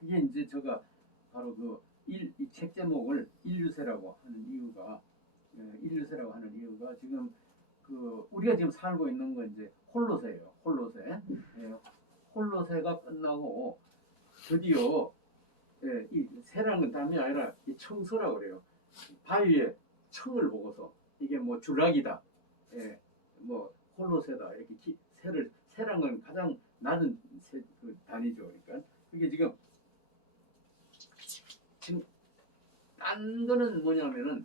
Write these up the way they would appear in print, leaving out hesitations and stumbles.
그게 이제 제가 바로 이 책 제목을 인류세라고 하는 이유가 인류세라고 하는 이유가 지금 우리가 지금 살고 있는 건 이제 홀로세예요. 홀로세. 예, 홀로세가 끝나고 드디어 이 새라는 건 다름이 아니라 이 청소라고 그래요. 바위에 청을 보고서 이게 뭐 줄락이다. 예, 뭐 홀로세다. 이렇게 새라는 건 가장 낮은 단위죠. 그러니까 그게 지금 딴 거는 뭐냐면은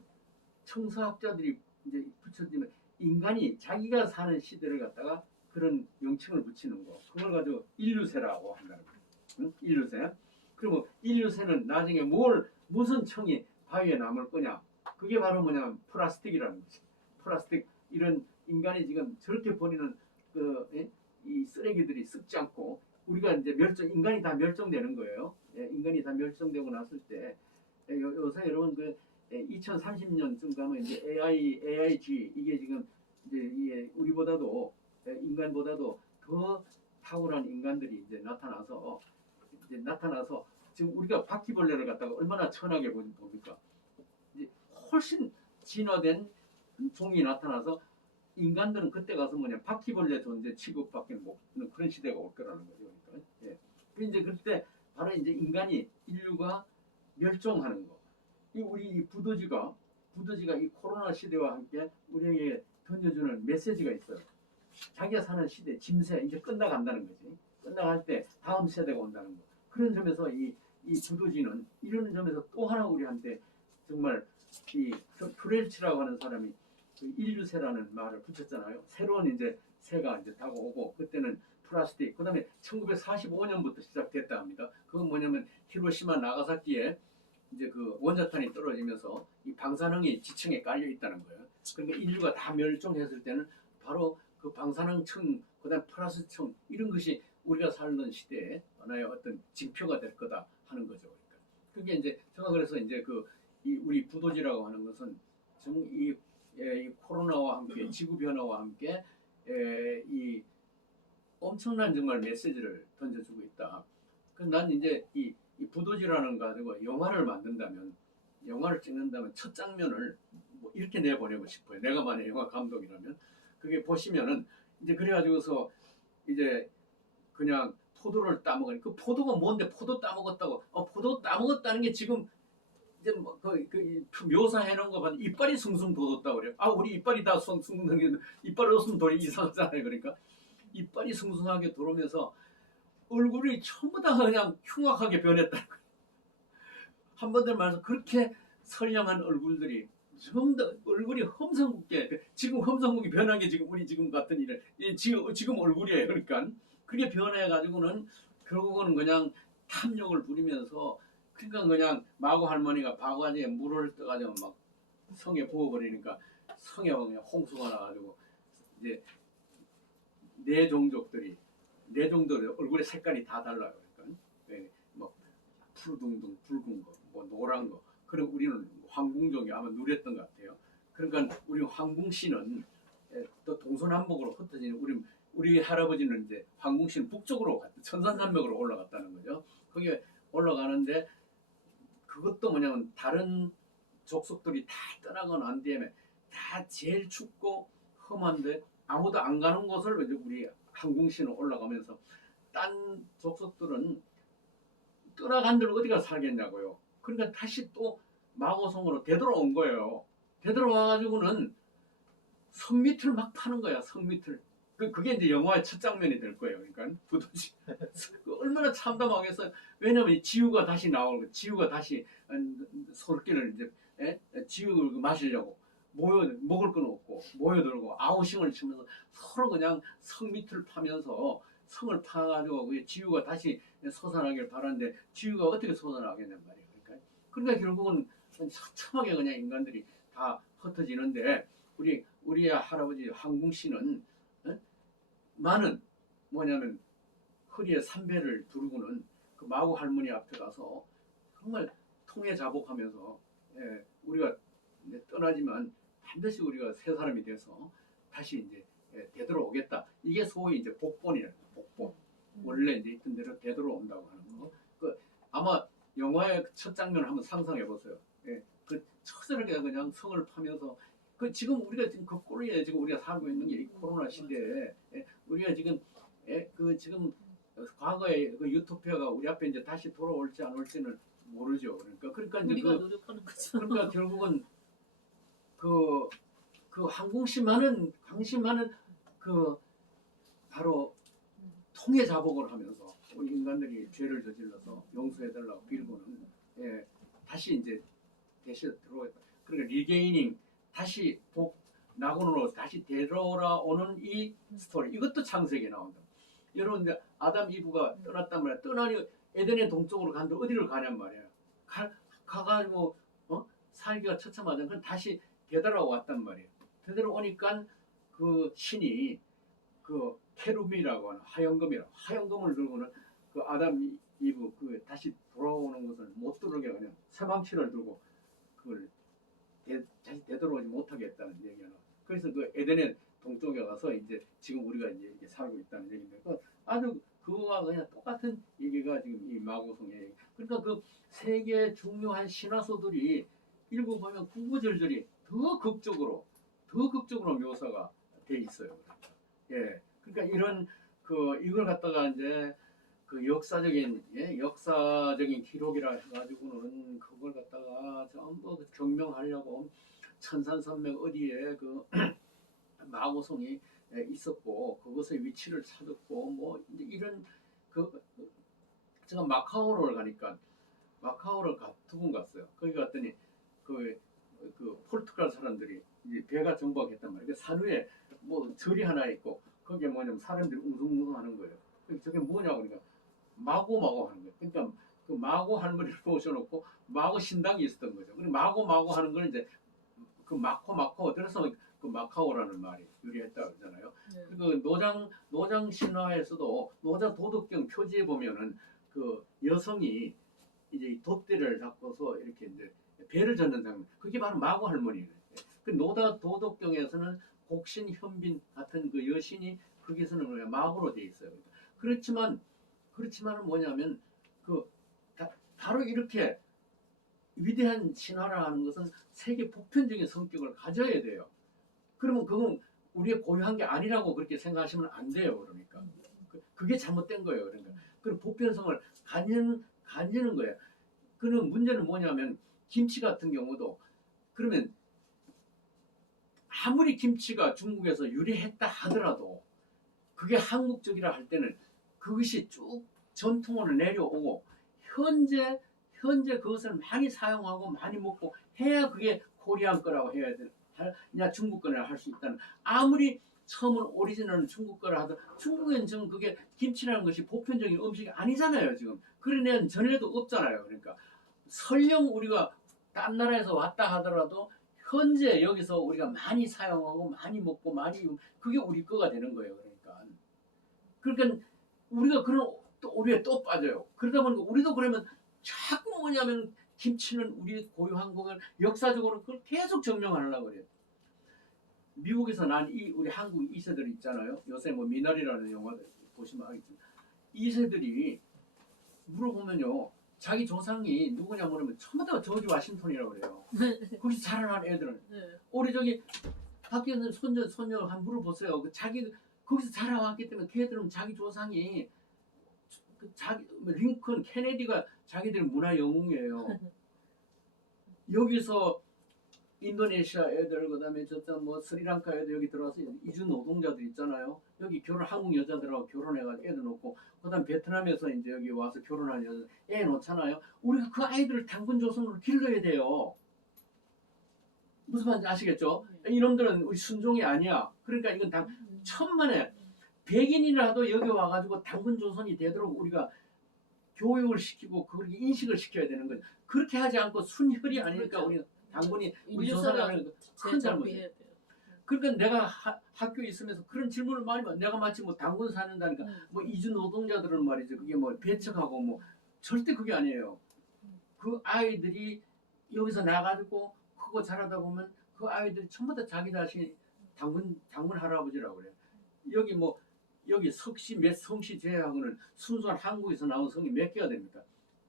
청소학자들이 이제 붙여지면 인간이 자기가 사는 시대를 갖다가 그런 명칭을 붙이는 거. 그걸 가지고 인류세라고 한다는 거예요. 응? 인류세. 그리고 인류세는 나중에 무슨 청이 바위에 남을 거냐. 그게 바로 뭐냐면 플라스틱이라는 거지. 플라스틱 이런 인간이 지금 저렇게 버리는 이 쓰레기들이 썩지 않고 우리가 이제 인간이 다 멸종되는 거예요. 예, 인간이 다 멸종되고 났을 때 요새 여러분 2030년쯤 가면 이제 AIG 이게 지금 이제 이게 우리보다도 인간보다도 더 탁월한 인간들이 이제 나타나서 지금 우리가 바퀴벌레를 갖다가 얼마나 천하게 봅니까? 이제 훨씬 진화된 종이 나타나서 인간들은 그때 가서 바퀴벌레 존재 취급밖에 못하는 그런 시대가 올 거라는 거죠. 그러니까 예. 이제 그때 바로 이제 인류가 멸종하는 거. 우리 이 부도지가 이 코로나 시대와 함께 우리에게 던져주는 메시지가 있어요. 자기가 사는 시대, 짐새 이제 끝나간다는 거지. 끝나갈 때 다음 세대가 온다는 거. 그런 점에서 이 부도지는 이런 점에서 또 하나 우리한테 정말 이 프렐치라고 하는 사람이 인류세라는 말을 붙였잖아요. 새로운 이제 새가 이제 다가오고 그때는 플라스틱. 그다음에 1945년부터 시작됐다 합니다. 그건 뭐냐면 히로시마 나가사키에 이제 원자탄이 떨어지면서 이 방사능이 지층에 깔려 있다는 거예요. 그러니까 인류가 다 멸종했을 때는 바로 그 방사능층, 그다음 플라스층 이런 것이 우리가 살던 시대에 하나의 어떤 징표가 될 거다 하는 거죠. 그러니까 그게 이제 제가 그래서 이제 이 우리 부도지라고 하는 것은 지금 이 코로나와 함께 지구 변화와 함께 이 엄청난 정말 메시지를 던져주고 있다. 그래서 난 이제 이 부도지라는 거 가지고 영화를 만든다면, 영화를 찍는다면 첫 장면을 뭐 이렇게 내보내고 싶어요. 내가 만약 영화 감독이라면 그게 보시면은 이제 그래가지고서 이제 그냥 포도를 따먹으니 그 포도가 뭔데 포도 따먹었다고? 포도 따먹었다는 게 지금 이제 묘사해 놓은 거 보면 이빨이 숭숭 돋았다고 그래요. 우리 이빨이 다 숭숭 돋는 이빨 없으면 더 이상하잖아요. 그러니까 이빨이 숭숭하게 돌으면서 얼굴이 전부 다 그냥 흉악하게 변했다는 거예요. 한번들 말해서 그렇게 선량한 얼굴들이 전부 다 얼굴이 험성궂게 지금 험성궂게 변한 게 지금 우리 지금 같은 일을 지금 얼굴이에요. 그러니까 그게 변해가지고는 결국은 그냥 탐욕을 부리면서 그러니까 그냥 마고 할머니가 바가지에 물을 떠가지고 막 성에 부어버리니까 성에 그냥 홍수가 나가지고 이제 네 종족들이 얼굴의 색깔이 다 달라요. 그러니까 뭐 푸르둥둥 붉은 거, 뭐 노란 거. 그리고 우리는 황궁종이 아마 누렸던 것 같아요. 그러니까 우리 황궁씨는 또 동서남북으로 흩어지는 우리 할아버지는 이제 황궁씨는 북쪽으로 천산산맥으로 올라갔다는 거죠. 거기에 올라가는데 그것도 뭐냐면 다른 족속들이 다 떠나고 난 뒤에 다 제일 춥고 험한데 아무도 안 가는 곳을 이제 우리 항공신을 올라가면서 딴 족속들은 떠나간 데를 어디가 살겠냐고요. 그러니까 다시 또 마고성으로 되돌아온 거예요. 되돌아와가지고는 성 밑을 막 파는 거야. 성 밑을. 그게 이제 영화의 첫 장면이 될 거예요. 그러니까 부도지. 얼마나 참담하겠어요. 왜냐면 지우가 다시 나오고 지우가 다시 솔길을 이제 지우를 마시려고 먹을 건 없고 모여들고 아우싱을 치면서 서로 그냥 성 밑을 파면서 성을 파가지고 지우가 다시 솟아나길 바라는데 지우가 어떻게 솟아나겠냔 말이에요. 그러니까 결국은 처참하게 그냥 인간들이 다 흩어지는데 우리 할아버지 항궁씨는 많은 뭐냐면 허리에 삼배를 두르고는 그 마구 할머니 앞에 가서 정말 통해자복하면서 우리가 떠나지만 반드시 우리가 새 사람이 돼서 다시 이제 되돌아오겠다. 이게 소위 이제 복본이라는 복본. 원래 이제 있던 대로 되돌아온다고 하는 거. 아마 영화의 첫 장면을 한번 상상해 보세요. 예, 그 처절하게 그냥 성을 파면서 그 지금 우리가 지금 그 꼴에 지금 우리가 살고 있는 게 이 코로나 시대에 예, 우리가 지금 예, 그 지금 과거의 그 유토피아가 우리 앞에 이제 다시 돌아올지 안 올지는 모르죠. 그러니까 이제 우리가 노력하는 거죠. 그러니까 결국은 그 항심하는 그 바로 통해 자복을 하면서 우리 인간들이 죄를 저질러서 용서해달라고 빌고는 예, 다시 이제 대시 들어오겠다. 그러니까 리게이닝 다시 낙원으로 다시 되돌아오는 이 스토리 이것도 창세기에 나온다. 여러분 이제 아담 이브가 떠났단 말이야. 떠나니 에덴의 동쪽으로 간데 어디를 가냔 말이야. 가가지고 살기가 처참하잖아. 그럼 다시 되돌아왔단 말이야. 되돌아오니까 그 신이 그 케루비라고 하는 하얀금을 들고는 그 아담 이브 그 다시 돌아오는 것을 못 들어오게 그냥 쇠망치를 들고 그걸 다시 되돌아오지 못하게 했다는 얘기가 나. 그래서 그 에덴의 동쪽에 가서 이제 지금 우리가 이제 살고 있다는 얘기인데 아주 그거와 그냥 똑같은 얘기가 지금 이 마고성의 얘기. 그러니까 그 세계 중요한 신화서들이 읽어보면 구구절절이 더 극적으로 묘사가 돼 있어요. 예, 그러니까 이런 그 이걸 갖다가 이제 그 역사적인 기록이라 해가지고는 그걸 갖다가 전부 경명하려고 천산산맥 어디에 그 마고성이 있었고 그것의 위치를 찾았고 뭐 이런 그 제가 마카오를 가니까 마카오를 두 번 갔어요. 거기 갔더니 그 포르투갈 사람들이 이제 배가 정박했단 말이에요. 산 위에 뭐 절이 하나 있고 거기에 뭐냐면 사람들이 웅성웅성 하는 거예요. 저게 뭐냐고 그러니까 마고 하는 거예요. 그러니까 그 마고 할머니를 모셔놓고 마고 신당이 있었던 거죠. 그리고 마고 하는 걸 이제 그 마코 그래서 그 마카오라는 말이 유래했다 그러잖아요. 네. 그 노장 신화에서도 노자 도덕경 표지에 보면은 그 여성이 이제 돛대를 잡고서 이렇게 이제 배를 젓는 장면. 그게 바로 마고 할머니예요. 그 노다 도덕경에서는 곡신 현빈 같은 그 여신이 거기서는 그냥 마고로 돼 있어요. 그렇지만은 뭐냐면 그 바로 이렇게 위대한 신화라는 것은 세계 보편적인 성격을 가져야 돼요. 그러면 그건 우리의 고유한 게 아니라고 그렇게 생각하시면 안 돼요. 그러니까 그게 잘못된 거예요. 그러니까 그 보편성을 가지는 거예요. 그럼 문제는 뭐냐면 김치 같은 경우도 그러면 아무리 김치가 중국에서 유래했다 하더라도 그게 한국적이라 할 때는 그것이 쭉 전통으로 내려오고 현재 그것을 많이 사용하고 많이 먹고 해야 그게 코리안 거라고 해야 되냐 중국 거나 할 수 있다는. 아무리 처음은 오리지널은 중국 거라 하더라도 중국엔 지금 그게 김치라는 것이 보편적인 음식이 아니잖아요. 지금 그런 전에도 없잖아요. 그러니까 설령 우리가 딴 나라에서 왔다 하더라도 현재 여기서 우리가 많이 사용하고 많이 먹고 많이 그게 우리 거가 되는 거예요. 그러니까 우리가 우리에 또 빠져요. 그러다 보니까 우리도 그러면 자꾸 뭐냐면 김치는 우리 고유한 거를 역사적으로 그걸 계속 증명하려고 그래요. 미국에서 난 우리 한국 2세들 있잖아요. 요새 뭐 미나리라는 영화 보시면 알겠지만 2세들이 물어보면요. 자기 조상이 누구냐 물으면 전부 다 저지 와싱턴이라고 그래요. 거기서 자라난 애들은. 네. 우리 저기 밖에 있는 손녀 한 물어보세요. 거기서 자라왔기 때문에 걔들은 자기 조상이 링컨, 케네디가 자기들 문화 영웅이에요. 여기서 인도네시아 애들 그다음에 저쪽 뭐 스리랑카 애들 여기 들어와서 이주 노동자들 있잖아요. 여기 한국 여자들하고 결혼해가지고 애들 놓고 그다음 베트남에서 이제 여기 와서 결혼한 여자 애 놓잖아요. 우리가 그 아이들을 당근 조선으로 길러야 돼요. 무슨 말인지 아시겠죠? 이놈들은 우리 순종이 아니야. 그러니까 이건 천만에 백인이라도 여기 와가지고 당근 조선이 되도록 우리가 교육을 시키고 그렇게 인식을 시켜야 되는 거죠. 그렇게 하지 않고 순혈이 아니니까 그렇죠. 우리 당분이 우리 조선하는 큰 잘못이에요. 그러니까 내가 학교에 있으면서 그런 질문을 많이 받아. 내가 마치 뭐 당군 사는다니까 뭐 이주 노동자들은 말이죠. 그게 뭐 배척하고 뭐 절대 그게 아니에요. 그 아이들이 여기서 나가지고 크고 자라다 보면 그 아이들이 전부 다 자기 자신이 당군 할아버지라고 그래요. 여기 석씨 몇 성씨 제외하고는 순수한 한국에서 나온 성이 몇 개가 됩니까?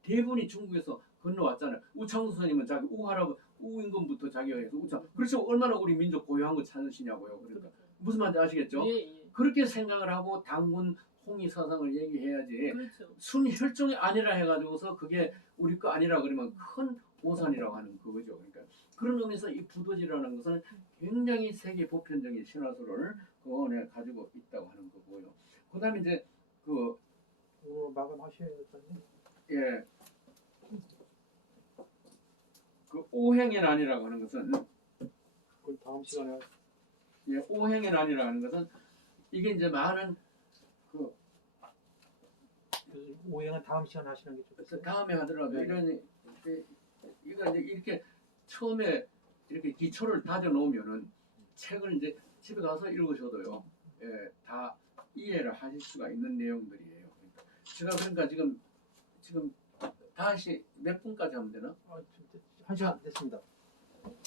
대부분이 중국에서 건너왔잖아요. 우창우 선생님은 자기 우할아버지 우임금부터 자기가 해서 우창. 그렇죠. 얼마나 우리 민족 고유한 거 찾으시냐고요. 그러니까 무슨 말인지 아시겠죠? 예, 예. 그렇게 생각을 하고 당군 홍위 사상을 얘기해야지. 그렇죠. 순혈종이 아니라 해가지고서 그게 우리 거 아니라 그러면 큰 오산이라고 하는 그거죠. 그러니까 그런 의미에서 이 부도지라는 것은 굉장히 세계 보편적인 신화설을 그 안에 가지고 있다고 하는 거고요. 그다음에 이제 그 마감하셔야 될 것 같네. 예, 그 오행의 난이라고 하는 것은 그건 다음 시간에 예, 오행의 난이라고 하는 것은 이게 이제 많은 그 오행은 다음 시간 하시는 게 좋겠어요. 다음에 하더라도 네. 이런 이거 이제 이렇게 처음에 이렇게 기초를 다져 놓으면은 책을 이제 집에 가서 읽으셔도요, 예, 다 이해를 하실 수가 있는 내용들이에요. 그러니까 제가 그러니까 지금 다시 몇 분까지 하면 되나? 한 시간 됐습니다.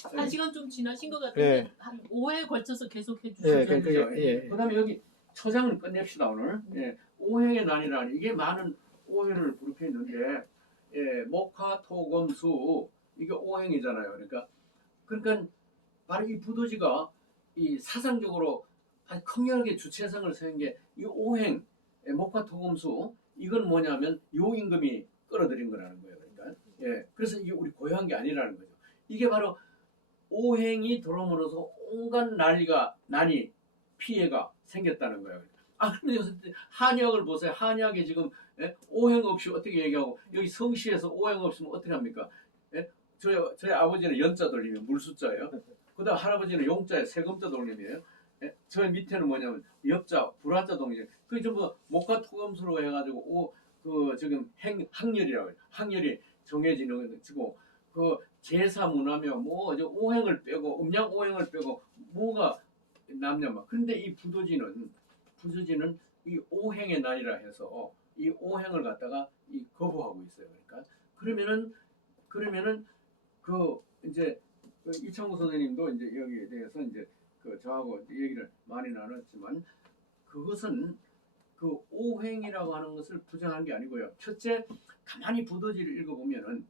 한 시간 좀 지나신 것 같은데 예. 한 5회 걸쳐서 계속 예, 해주시죠. 그러니까 예. 그다음에 여기 초장을 끝냅시다 오늘. 예, 오행의 난이라니 이게 많은 오행을 부르했는데 예, 목화, 토, 검, 수 이게 오행이잖아요. 그러니까 바로 이 부도지가 이 사상적으로 아주 강렬하게 주체성을 세운 게 이 오행, 예, 목화, 토, 검, 수 이건 뭐냐면 요 임금이 끌어들인 거라는 거예요. 그러니까 예, 그래서 이게 우리 고유한 게 아니라는 거죠. 이게 바로 오행이 들어옴으로써 온갖 난이 피해가 생겼다는 거예요. 아, 그런데 요새 한약을 보세요. 한약이 지금 예? 오행 없이 어떻게 얘기하고 여기 성시에서 오행 없으면 어떻게 합니까? 예? 저희 아버지는 연자 돌림이 물숫자예요. 그다음 할아버지는 용자에 세금자 돌림이에요. 예? 저희 밑에는 뭐냐면 엽자, 불화자 동이에요. 그게 전부 목과 토금수로 해가지고 지금 학렬이라고 해요. 학렬이 정해지는 거고 그 제사 문화며 뭐 이제 오행을 빼고 음양 오행을 빼고 뭐가 남냐마. 근데 이 부도지는 이 오행의 날이라 해서 이 오행을 갖다가 이 거부하고 있어요. 그러니까 그러면은 그 이제 그 이창구 선생님도 이제 여기에 대해서 이제 그 저하고 얘기를 많이 나눴지만 그것은 그 오행이라고 하는 것을 부정한 게 아니고요. 첫째 가만히 부도지를 읽어보면은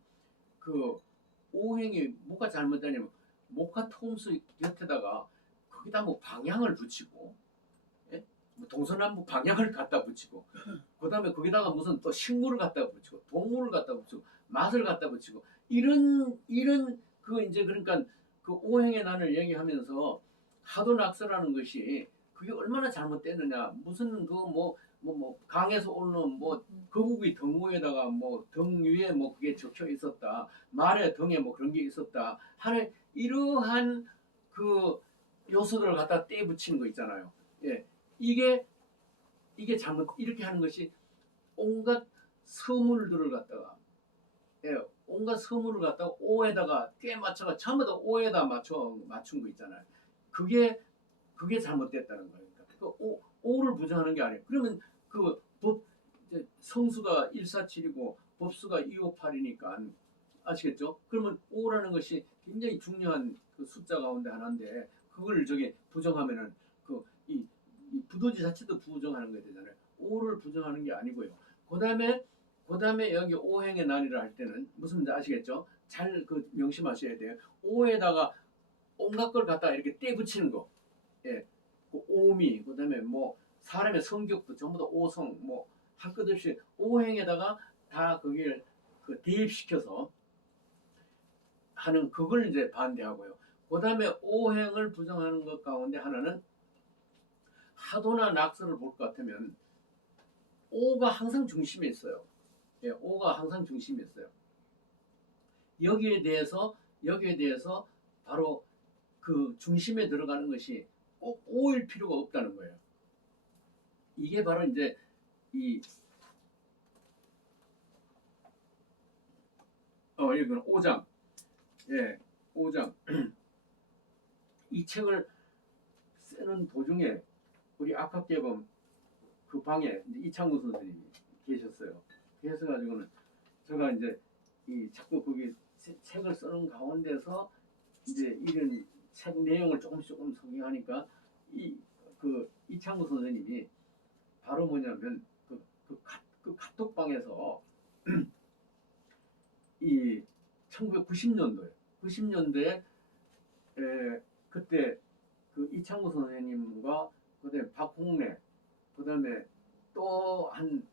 그 오행이 뭐가 잘못되냐면 목화 토음수 곁에다가 거기다 뭐 방향을 붙이고 예? 뭐 동서남북 방향을 갖다 붙이고 그다음에 거기다가 무슨 또 식물을 갖다 붙이고 동물을 갖다 붙이고 맛을 갖다 붙이고 이런 그 이제 그러니까 그 오행의 난을 얘기하면서 하도 낙서라는 것이 그게 얼마나 잘못됐느냐 무슨 그 뭐 강에서 오르는 뭐 거북이 등 위에다가 뭐 등 위에 뭐 그게 적혀 있었다 말의 등에 뭐 그런 게 있었다 하는 이러한 그 요소들을 갖다 떼 붙이는 거 있잖아요. 예, 이게 잘못 이렇게 하는 것이 온갖 서물들을 갖다가 예, 온갖 서물을 갖다가 오에다가 꽤 맞춰가 전부 다 오에다 맞춘 거 있잖아요. 그게 잘못됐다는 거예요. 그러니까 오를 부정하는 게 아니에요. 그러면 그 법 성수가 147이고 법수가 258이니까 아시겠죠? 그러면 오라는 것이 굉장히 중요한 그 숫자 가운데 하나인데 그걸 저기 부정하면은 이 부도지 자체도 부정하는 게 되잖아요. 오를 부정하는 게 아니고요. 그다음에 여기 오행의 날이라 할 때는 무슨 말인지 아시겠죠? 잘 그 명심하셔야 돼요. 오에다가 온갖 걸 갖다가 이렇게 떼 붙이는 거. 예. 그 오미, 그다음에 뭐 사람의 성격도 전부 다 오성, 뭐 할 것 없이 오행에다가 다 거기를 그 대입시켜서 하는 그걸 이제 반대하고요. 그다음에 오행을 부정하는 것 가운데 하나는 하도나 낙서를 볼 것 같으면 오가 항상 중심에 있어요. 예, 오가 항상 중심에 있어요. 여기에 대해서 바로 그 중심에 들어가는 것이 꼭 오일 필요가 없다는 거예요. 이게 바로 이제 이건 5장. 예, 5장. 이 책을 쓰는 도중에 우리 악학개범 그 방에 이창구 선생님이 계셨어요. 그래서 가지고는 제가 이제 이 자꾸 거기 책을 쓰는 가운데서 이제 이런 책 내용을 조금씩 소개하니까 그 이창구 선생님이 바로 뭐냐면 그 카톡방에서 이 1990년도에 90년도에 그때 그 이창구 선생님과 그다음에 박홍래 그다음에 또 한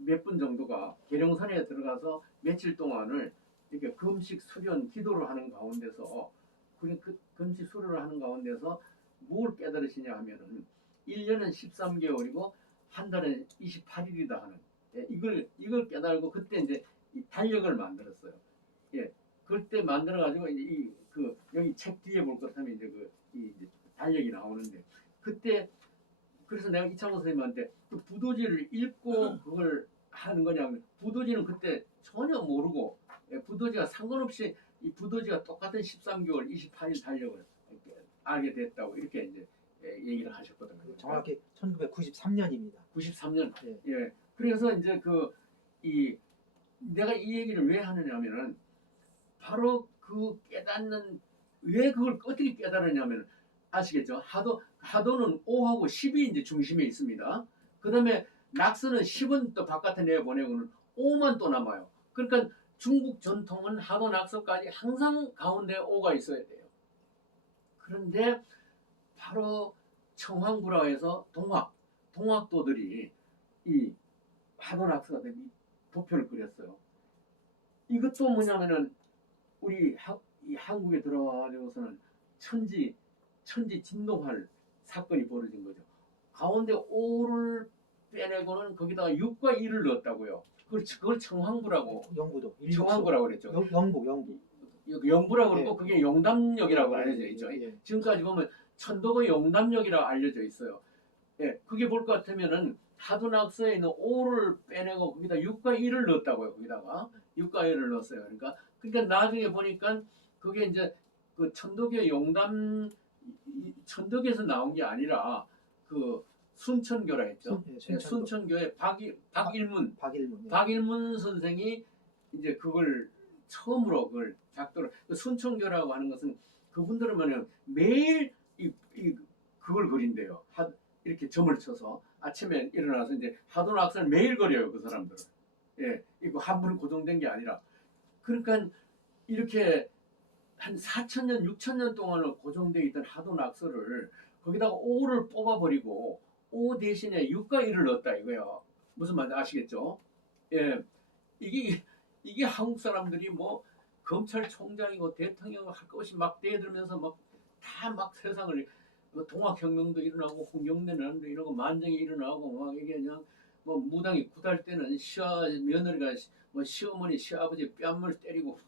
몇 분 정도가 계룡산에 들어가서 며칠 동안을 이렇게 금식 수련 기도를 하는 가운데서 그 금식 수련을 하는 가운데서 뭘 깨달으시냐 하면은 1년은 13개월이고 한 달은 28일이다 하는 이걸 깨달고 그때 이제 이 달력을 만들었어요. 예, 그때 만들어 가지고 이제 여기 책 뒤에 볼 것 하면 이제 이제 달력이 나오는데 그때 그래서 내가 이창호 선생님한테 그 부도지를 읽고 그걸 하는 거냐면 부도지는 그때 전혀 모르고 부도지가 상관없이 이 부도지가 똑같은 13개월 28일 달력을 알게 됐다고 이렇게 이제 얘기를 하셨거든요. 정확히 1993년입니다. 93년. 예. 예. 그래서 이제 내가 이 얘기를 왜 하느냐면은 바로 그 깨닫는 왜 그걸 어떻게 깨달았냐면 아시겠죠? 하도는 5하고 10이 이제 중심에 있습니다. 그다음에 낙서는 10은 또 바깥에 내보내고는 5만 또 남아요. 그러니까 중국 전통은 하도 낙서까지 항상 가운데 5가 있어야 돼요. 그런데 바로 청황구라에서 동학도들이 이 하도 낙서가 도표를 그렸어요. 이것도 뭐냐면은 우리 이 한국에 들어와가지고서는 천지 진동할 사건이 벌어진 거죠. 가운데 5를 빼내고는 거기다가 6과 2를 넣었다고요. 그걸 청황부라고 영부도. 청황부라고 그랬죠. 영부. 영부라고 그러고 예. 그게 용담역이라고 알려져 있죠. 예. 지금까지 보면 천도의 용담역이라고 알려져 있어요. 예, 그게 볼 것 같으면은 하도낙서에 있는 5를 빼내고 거기다 6과 2를 넣었다고요. 거기다가 6과 2를 넣었어요. 그러니까 나중에 보니까 그게 이제 그 천도교에서 나온 게 아니라 그 순천교라 했죠. 순천교의 박일문 선생이 이제 그걸 처음으로 그걸 작도를 순천교라고 하는 것은 그분들은 뭐냐면 매일 그걸 그린대요. 이렇게 점을 쳐서 아침에 일어나서 이제 하도낙서를 매일 그려요. 그 사람들은. 예, 이거 한 분 고정된 게 아니라. 그러니까 이렇게 한 4,000년, 6,000년 동안을 고정되어 있던 하도낙서를 거기다가 5를 뽑아버리고 5 대신에 6과 1을 넣었다 이거예요. 무슨 말인지 아시겠죠? 예, 이게 한국 사람들이 뭐 검찰총장이고 대통령 할 것이 막 대들면서 막 다 막 세상을 동학혁명도 일어나고 홍경대난도 일어나고 만정이 일어나고 막 이게 그냥 뭐 무당이 굿할 때는 며느리가 뭐 시어머니 시아버지 뺨을 때리고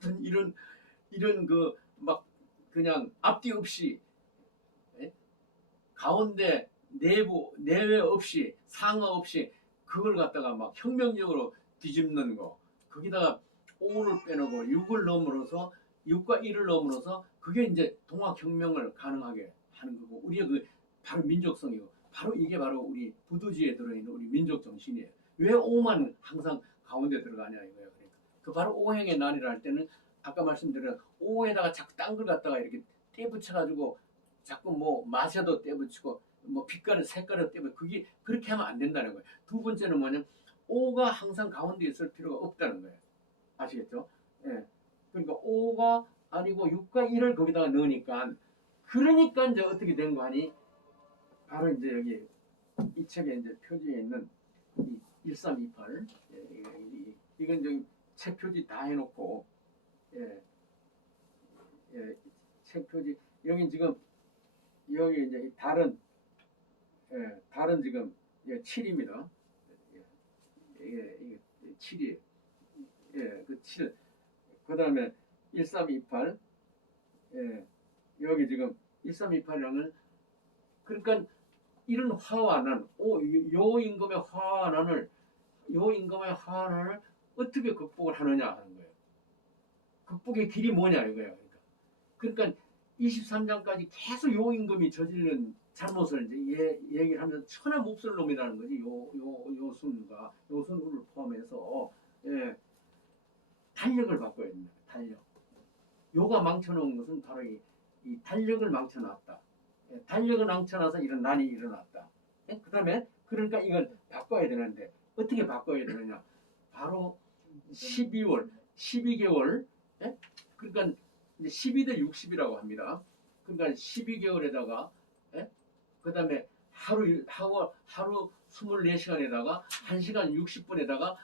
하여튼 이런 그 막 그냥 앞뒤 없이 가운데 내외 없이 상하 없이 그걸 갖다가 막 혁명적으로 뒤집는 거 거기다가 5를 빼놓고 6을 넣음으로써 6과 1을 넣음으로써 그게 이제 동학혁명을 가능하게 하는 거고 우리의 그 바로 민족성이고 바로 이게 바로 우리 부두지에 들어있는 우리 민족 정신이에요. 왜 5만 항상 가운데 들어가냐 이거예요. 그러니까 그 바로 오행의 날이라 할 때는 아까 말씀드린 5에다가 자꾸 딴 걸 갖다가 이렇게 떼붙여가지고 자꾸 뭐 마셔도 떼붙이고 뭐 빛깔을 색깔을 떼붙이고 그게 그렇게 하면 안 된다는 거예요. 두 번째는 뭐냐면 5가 항상 가운데 있을 필요가 없다는 거예요. 아시겠죠? 예. 그러니까 5가 아니고 6과 1을 거기다가 넣으니까 그러니까 이제 어떻게 된 거 아니? 바로 이제 여기 이 책에 이제 표지에 있는 이 1328 이건 저기 책 표지 다 해놓고 책 표지 여기 지금 여기 이제 다른 지금 7입니다. 이게 7이에요. 그 7. 그 다음에 1328. 여기 지금 1328이라는 그러니까 이런 화와 난, 요 임금의 화와 난을 어떻게 극복을 하느냐 하는 거예요. 극복의 길이 뭐냐 이거예요. 그러니까 23장까지 계속 요 임금이 저지르는 잘못을 이제 얘기를 하면서 천하 몹쓸 놈이라는 거지. 요순을 포함해서 달력을 바꿔야 됩니다. 달력. 요가 망쳐놓은 것은 바로 이 달력을 망쳐놨다. 달력을 망쳐놔서 이런 난이 일어났다. 그 다음에 그러니까 이걸 바꿔야 되는데 어떻게 바꿔야 되느냐. 바로 12월 12개월 예? 그러니까 이제 12대 60이라고 합니다. 그러니까 12개월에다가 예? 그다음에 하루 24시간에다가 1시간 60분에다가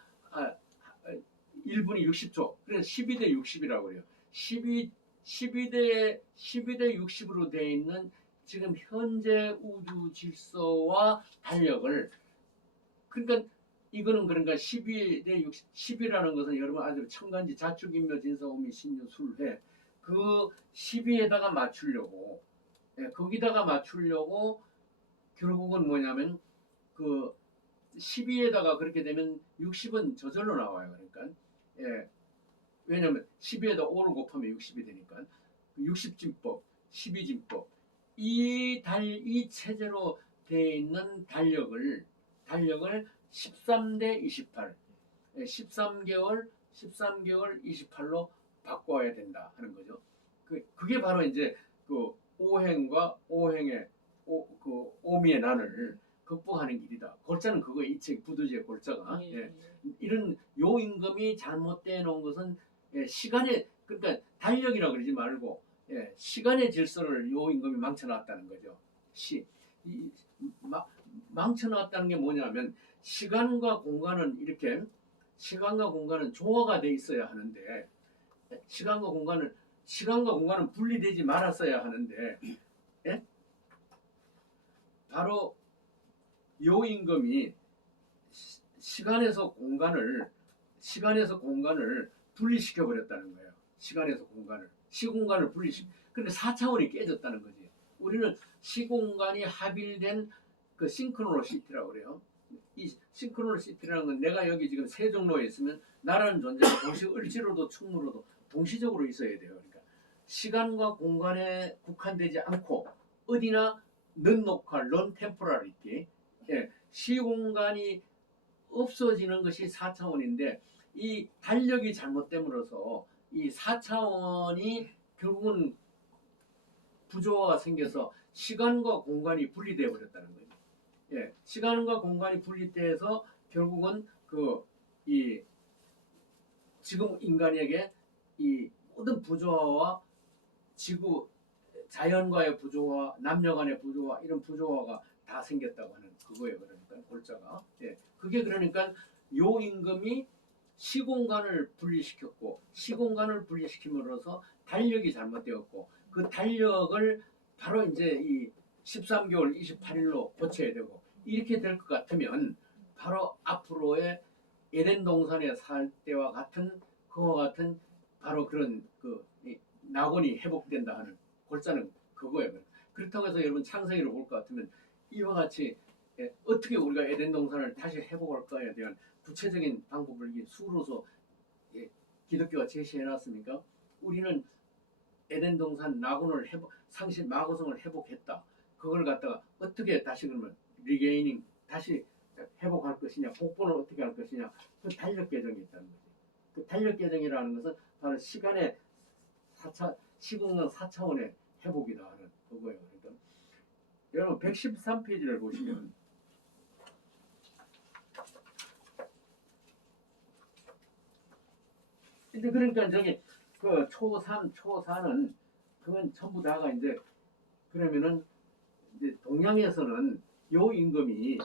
1분이 60초. 그래서 12대 60이라고 그래요. 12대 60으로 되어 있는 지금 현재 우주 질서와 달력을 그러니까 이거는 그러니까 12대 60 10이라는 것은 여러분 아주 천간지 자축인묘 진사오미 신유 술회 그 12에다가 맞추려고 거기다가 맞추려고 결국은 뭐냐면 그 12에다가 그렇게 되면 60은 저절로 나와요. 그러니까 왜냐면 12에다 5를 곱하면 60이 되니까 60진법, 12진법 이 체제로 되어 있는 달력을 13대 28 13개월 28로 바꿔야 된다 하는 거죠. 그게 바로 이제 그 오행과 오행의 그 오미의 난을 극복하는 길이다. 골자는 그거예요. 이 책 부두지의 골자가. 이런 요임금이 잘못되어 놓은 것은 시간의 그러니까 달력이라고 그러지 말고 시간의 질서를 요임금이 망쳐놨다는 거죠. 망쳐놨다는 게 뭐냐면 시간과 공간은 이렇게 시간과 공간은 조화가 돼 있어야 하는데 시간과 공간은 분리되지 말았어야 하는데 바로 요임금이 시간에서 공간을 분리시켜 버렸다는 거예요. 시공간을 근데 4차원이 깨졌다는 거지. 우리는 시공간이 합일된 그 싱크로시티라고 그래요. 이 싱크로시티라는 건 내가 여기 지금 세종로에 있으면 나라는 존재가 동시 을지로도 충무로도 동시적으로 있어야 돼요. 그러니까 시간과 공간에 국한되지 않고 어디나 non 템포럴리티 시공간이 없어지는 것이 4차원인데 이 달력이 잘못됨으로써 이 4차원이 결국은 부조화가 생겨서 시간과 공간이 분리되어 버렸다는 거예요. 시간과 공간이 분리돼서 결국은 이 지금 인간에게 이 모든 부조화와 지구 자연과의 부조화, 남녀 간의 부조화 이런 부조화가 다 생겼다고 하는 그거예요. 그러니까 골자가. 그게 그러니까 요임금이 시공간을 분리시켰고 시공간을 분리시킴으로써 달력이 잘못되었고 그 달력을 바로 이제 이 13개월 28일로 고쳐야 되고 이렇게 될 것 같으면 바로 앞으로의 에덴 동산에 살 때와 같은 그와 같은 바로 그런 낙원이 회복된다 하는 골자는 그거예요. 그렇다고 해서 여러분 창세기를 볼 것 같으면 이와 같이 어떻게 우리가 에덴 동산을 다시 회복할까에 대한 구체적인 방법을 이게 수로서 기독교가 제시해놨으니까 우리는 에덴 동산 낙원을 상실 마고성을 회복했다. 그걸 갖다가 어떻게 다시 그러면 리게이닝 다시 회복할 것이냐, 복본을 어떻게 할 것이냐, 그 달력 계정이 있다는 거지. 그 달력 계정이라는 것은 바로 시간의 시공간 4차원의 회복이다 하는 그거예요. 그러니까 여러분 113페이지를 보시면 근데 그러니까 저기 그 초산은 그건 전부 다가 이제 그러면은 이제 동양에서는 요 임금이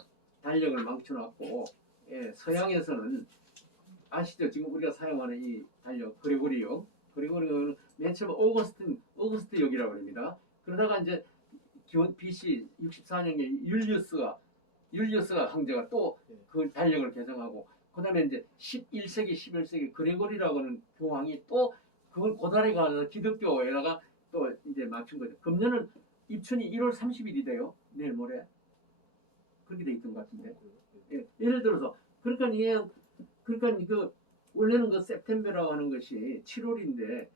달력을 망쳐놨고 서양에서는 아시죠? 지금 우리가 사용하는 이 달력 그리고는 맨 처음 오거스트역이라고 합니다. 그러다가 이제 BC 64년에 율리우스가 황제가 또 그 달력을 개정하고 그다음에 이제 11세기 11세기 그레고리라고 하는 교황이 또 그걸 고달에 가서 기독교에다가 또 이제 맞춘 거죠. 금년은 입춘이 1월 30일이 돼요. 내일 모레 그렇게 돼 있던 것 같은데. 예를 들어서 그러니까 그 원래는 그 september라고 하는 것이 7월인데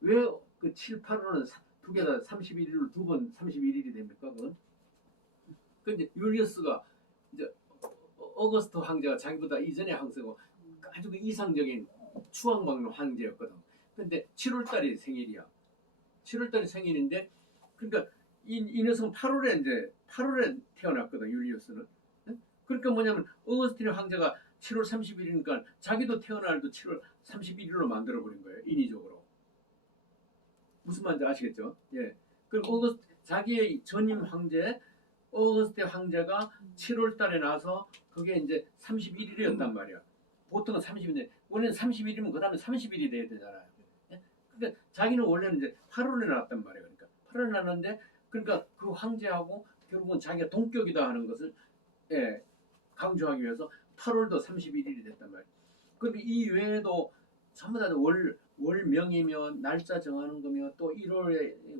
왜 그 7, 8월은 두 개 다 31일로 두 번 31일이 됩니까? 그건. 근데 율리우스가 이제 어거스트 황제가 자기보다 이전의 황제고 아주 그 이상적인 추앙받는 황제였거든. 근데 7월달이 생일이야. 7월달이 생일인데 그러니까 이 녀석은 8월에 태어났거든. 율리우스는. 그러니까 뭐냐면 어거스틴 황제가 7월 30일이니까 자기도 태어날 날도 7월 31일로 만들어 버린 거예요. 인위적으로. 무슨 말인지 아시겠죠? 예. 그럼 오거스트 자기의 전임 황제 오거스트 황제가 7월 달에 나서 그게 이제 31일이었단 말이야. 보통은 30일인데 원래는 30일이면 그다음에 30일이 돼야 되잖아요. 예? 그러니까 자기는 원래는 이제 8월에 나왔단 말이에요. 그러니까 8월에 나왔는데 그러니까 그 황제하고 결국은 자기가 동격이다 하는 것을 예, 강조하기 위해서 8월도 31일이 됐단 말이에요. 그리고 이 외에도 전부 다 월명이며 날짜 정하는 거며 또 1월에